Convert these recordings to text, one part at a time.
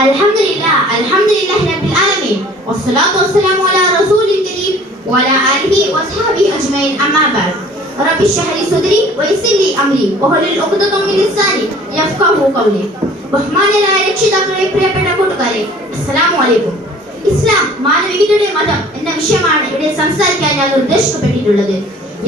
الحمد لله الحمد لله رب العالمين والصلاة والسلام على رسول الكريم وعلى آله وأصحابه أجمعين أما بعد رب اشرح لي صدري ويسر لي أمري واحلل عقدة من لساني يفقهوا قولي ബഹുമാന്യരായ രക്ഷിതാക്കളെ പ്രിയപ്പെട്ട കൂട്ടുകാരെ അസ്സലാമു അലൈക്കും ഇസ്ലാം മാനവികതയുടെ മതം എന്ന വിഷയമാണ് ഇവിടെ സംസാരിക്കാൻ ഞാൻ നിർദ്ദേശിക്കപ്പെട്ടിട്ടുള്ളത്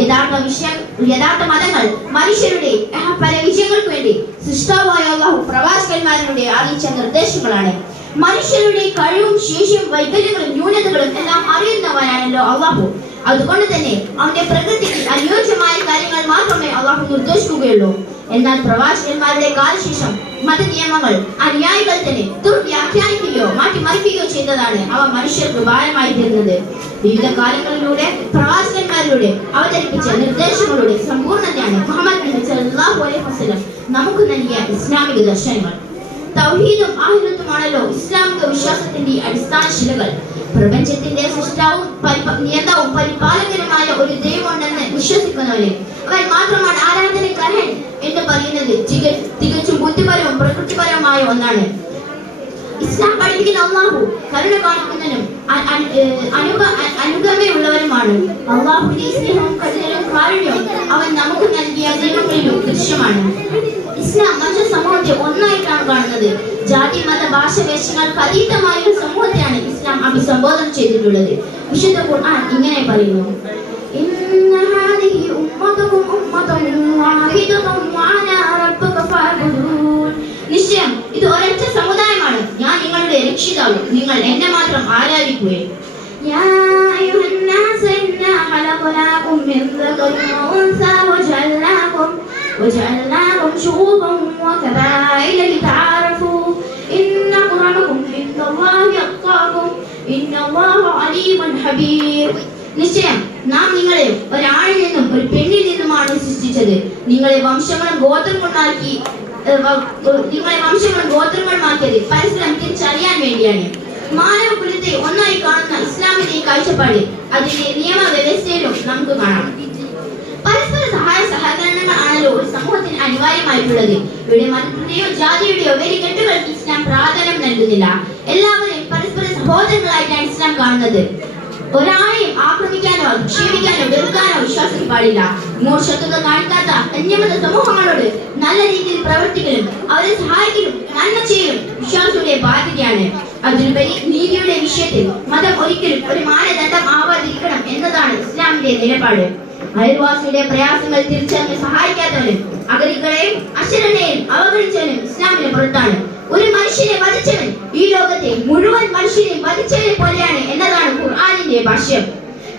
യഥാർത്ഥ വിഷയ യഥാർത്ഥ മതങ്ങൾ മനുഷ്യരുടെ പല വിജയങ്ങൾക്ക് വേണ്ടി സൃഷ്ടാവായ പ്രവാചകന്മാരുടെ അറിയിച്ച നിർദ്ദേശങ്ങളാണ്. മനുഷ്യരുടെ കഴിവും ശേഷിയും വൈകല്യങ്ങളും ന്യൂനതകളും എല്ലാം അറിയുന്നവനാണല്ലോ അള്ളാഹു. അതുകൊണ്ട് തന്നെ അവന്റെ പ്രകൃതിക്ക് അനുയോജ്യമായ കാര്യങ്ങൾ മാത്രമേ അള്ളാഹു നിർദ്ദേശിക്കുകയുള്ളൂ. എന്നാൽ പ്രവാചകന്മാരുടെ കാലശേഷം മത നിയമങ്ങൾ അനുയായികൾ തന്നെ ദുർവ്യാഖ്യാനിക്കുകയോ മാറ്റിമറിക്കുകയോ ചെയ്തതാണ് അവ മനുഷ്യർക്ക് ഭാരമായി തീർന്നത്. വിവിധ കാലങ്ങളിലൂടെ പ്രവാചകന്മാരിലൂടെ അവതരിപ്പിച്ച നിർദ്ദേശങ്ങളുടെ സമ്പൂർണതയാണ് മുഹമ്മദ് സല്ലല്ലാഹു അലൈഹി വസല്ലം നമുക്ക് നൽകിയ ഇസ്ലാമിക ദർശനങ്ങൾ. തൗഹീദും ആഹിറത്തുമാണല്ലോ ഇസ്ലാമിക വിശ്വാസത്തിന്റെ അടിസ്ഥാന ശിലകൾ. പ്രപഞ്ചത്തിന്റെ സൃഷ്ടാവും നിയന്താവും പരിപാലകനുമായ ഒരു ദൈവമുണ്ടെന്ന് വിശ്വസിക്കുന്നവരെ അവൻ മാത്രമാണ് ആരാധനക്കാരൻ എന്ന് പറയുന്നത്. തിക- തികച്ചും ബുദ്ധിപരവും പ്രകൃതിപരവുമായ ഒന്നാണ്. ഇസ്ലാം പഠിപ്പിക്കുന്ന അള്ളാഹു കരുണ കാണിക്കുന്നതിനും അനുഗമയുള്ളവരുമാണ് അള്ളാഹുവിന്റെ സ്നേഹവും കരുതലും കാരുണ്യവും അവൻ നമുക്ക് നൽകിയ ദൈവങ്ങളിലും ദൃശ്യമാണ്. കാണുന്നത് ജാതി മത ഭാഷ വേഷങ്ങൾക്ക് അതീതമായ ഒരു സമൂഹത്തെയാണ് ഇസ്ലാം അഭിസംബോധന ചെയ്തിട്ടുള്ളത് വിശുദ്ധ ഖുർആൻ ഇങ്ങനെ പറയുന്നു ഇന്ന ഹാദിഹി ഉമ്മത്തുകും ഉമ്മത്തും വാഹിദത്തും വഅനാ റബ്ബുക ഫഅബ്ദൂൻ നിശ്ചയം ഇത് ഒരൊറ്റ സമുദായമാണ് ഞാൻ നിങ്ങളുടെ രക്ഷിതാവ് നിങ്ങൾ എന്നെ മാത്രം ആരാധിക്കുകയും يا أيها നിശ്ചയം നാം നിങ്ങളെ ഒരാണിൽ നിന്നും ഒരു പെണ്ണിൽ നിന്നുമാണ് സൃഷ്ടിച്ചത്. നിങ്ങളെ വംശങ്ങളും ഗോത്രം ഏഹ്, വ- ഏഹ്, നിങ്ങളെ വംശങ്ങളും ഗോത്രങ്ങളുമാക്കിയത് പരസ്പരം തിരിച്ചറിയാൻ വേണ്ടിയാണ്. മാനവ കുലത്തെ ഒന്നായി കാണുന്ന ഇസ്ലാമിന്റെ കാഴ്ചപ്പാട് അതിന്റെ നിയമവ്യവസ്ഥയിലും നമുക്ക് കാണാം. പരസ്പര സഹായ സഹകരണങ്ങൾ ആണല്ലോ ഒരു സമൂഹത്തിന് അനിവാര്യമായിട്ടുള്ളത്. ഇവിടെ മതത്തിന്റെയോ ജാതിയുടെയോ വെടികെട്ടുകൾക്ക് ഇസ്ലാം പ്രാധാന്യം നൽകുന്നില്ല. എല്ലാവരെയും സഹോദരങ്ങളായിട്ടാണ് ഇസ്ലാം കാണുന്നത്. ഒരാളെയും ആക്രമിക്കാനോ ക്ഷീണിക്കാനോ വെറുക്കാനോ വിശ്വാസത്തിൽ പാടില്ല. മൂർഷത്വത കാണിക്കാത്ത അന്യമത സമൂഹങ്ങളോട് നല്ല രീതിയിൽ പ്രവർത്തിക്കലും അവരെ സഹായിക്കലും നന്മ ചെയ്യലും വിശ്വാസിയുടെ ബാധ്യതയാണ് അതിലുപരി നീതിയുടെ വിഷയത്തിൽ മതം ഒരിക്കലും ഒരു മാനദണ്ഡം ആവാതിരിക്കണം എന്നതാണ് ഇസ്ലാമിന്റെ നിലപാട്. അയൽവാസിയുടെ പ്രയാസങ്ങൾ തിരിച്ചറിഞ്ഞ് സഹായിക്കാത്തവനും അഗതികളെയും അശ്വരനെയും അവഗണിച്ചവനും ഇസ്ലാമിന് പുറത്താണ്. മുഴുവൻ മനുഷ്യരെയും വധിച്ചവനെ പോലെയാണ് എന്നതാണ് ഖുർആാനിന്റെ ഭാഷ്യം.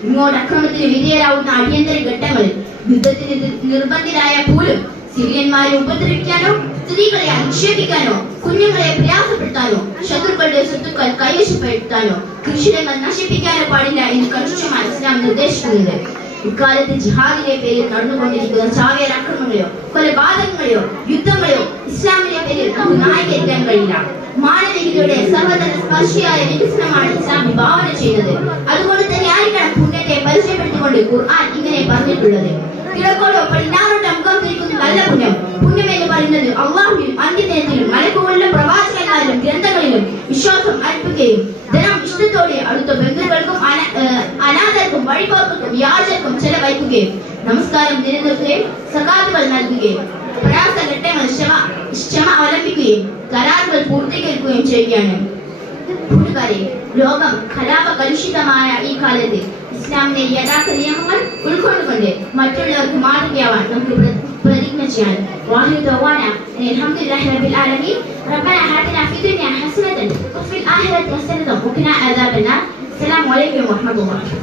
ഇങ്ങോട്ട് അക്രമത്തിന് വിധേയരാവുന്ന അടിയന്തര ഘട്ടങ്ങളിൽ യുദ്ധത്തിന് നിർബന്ധിതരായ പോലും സിറിയന്മാരെ ഉപദ്രവിക്കാനോ സ്ത്രീകളെ അധിക്ഷേപിക്കാനോ കുഞ്ഞുങ്ങളെ പ്രയാസപ്പെടുത്താനോ ശത്രുക്കളുടെ സ്വത്തുക്കൾ കൈവശപ്പെടുത്താനോ കൃഷിയിടങ്ങൾ നശിപ്പിക്കാനോ പാടില്ല എന്ന് കർശനമായി ഇസ്ലാം നിർദ്ദേശിക്കുന്നത്. ഇക്കാലത്ത് ജിഹാദിന്റെ പേരിൽ നടന്നുകൊണ്ടിരിക്കുന്ന ചാവേർ അക്രമങ്ങളെയോ കൊലപാതകങ്ങളെയോ യുദ്ധങ്ങളെയോ നമുക്ക് ന്യായീകരിക്കാൻ കഴിയില്ല മാനവികതയുടെ സർവതല സ്പർശിയായ വികസനമാണ് ഇസ്ലാം വിഭാവന ചെയ്യുന്നത് അതുകൊണ്ട് തന്നെ ആയിരിക്കണം പുണ്യത്തെ പരിചയപ്പെടുത്തിക്കൊണ്ട് ഖുർആൻ ഇങ്ങനെ പറഞ്ഞിട്ടുള്ളത്. കിഴക്കോടോ പടിഞ്ഞാറോട്ടോ മുഖം തിരിക്കുന്ന നല്ല പുണ്യം. പുണ്യം എന്ന് പറയുന്നത് അള്ളാഹുവിലും അന്ത്യദിനത്തിലും മലക്കുകളിലും പ്രവാചകന്മാരിലും ഗ്രന്ഥങ്ങളിലും വിശ്വാസം അർപ്പിക്കുകയും ധനം ഇഷ്ടത്തോടെ അടുത്ത ബന്ധുക്കൾക്കും അനാഥർക്കും വഴിപോർക്കും യാചർക്കും ചെലവഴിക്കുകയും നമസ്കാരം നിലനിർത്തുകയും സകാത്തുകൾ നൽകുകയും പ്രയാസ നടത്തുകയും കരാറുകൾ പൂർത്തീകരിക്കുകയും ചെയ്യുകയാണ്. കൂട്ടുകാരെ ലോകം കലാപ കലുഷിതമായ ഈ കാലത്ത് ഇസ്ലാമിലെ യഥാർത്ഥ നിയമങ്ങൾ ഉൾക്കൊണ്ടുകൊണ്ട് മറ്റുള്ളവർക്ക് മാതൃകയാവാൻ നമുക്ക് പ്രതിജ്ഞ ചെയ്യാൻ വാഹിദ് ദവാന അൽഹംദുലില്ലാഹി റബ്ബിൽ ആലമീൻ. റബ്ബന ഹാതിന ഫി ദുനിയ ഹസനതൻ വഫിൽ ആഖിറതി ഹസനതൻ വഖിന അദാബന്നാർ. അസ്സലാമു അലൈക്കും വറഹ്മത്തുള്ളാഹി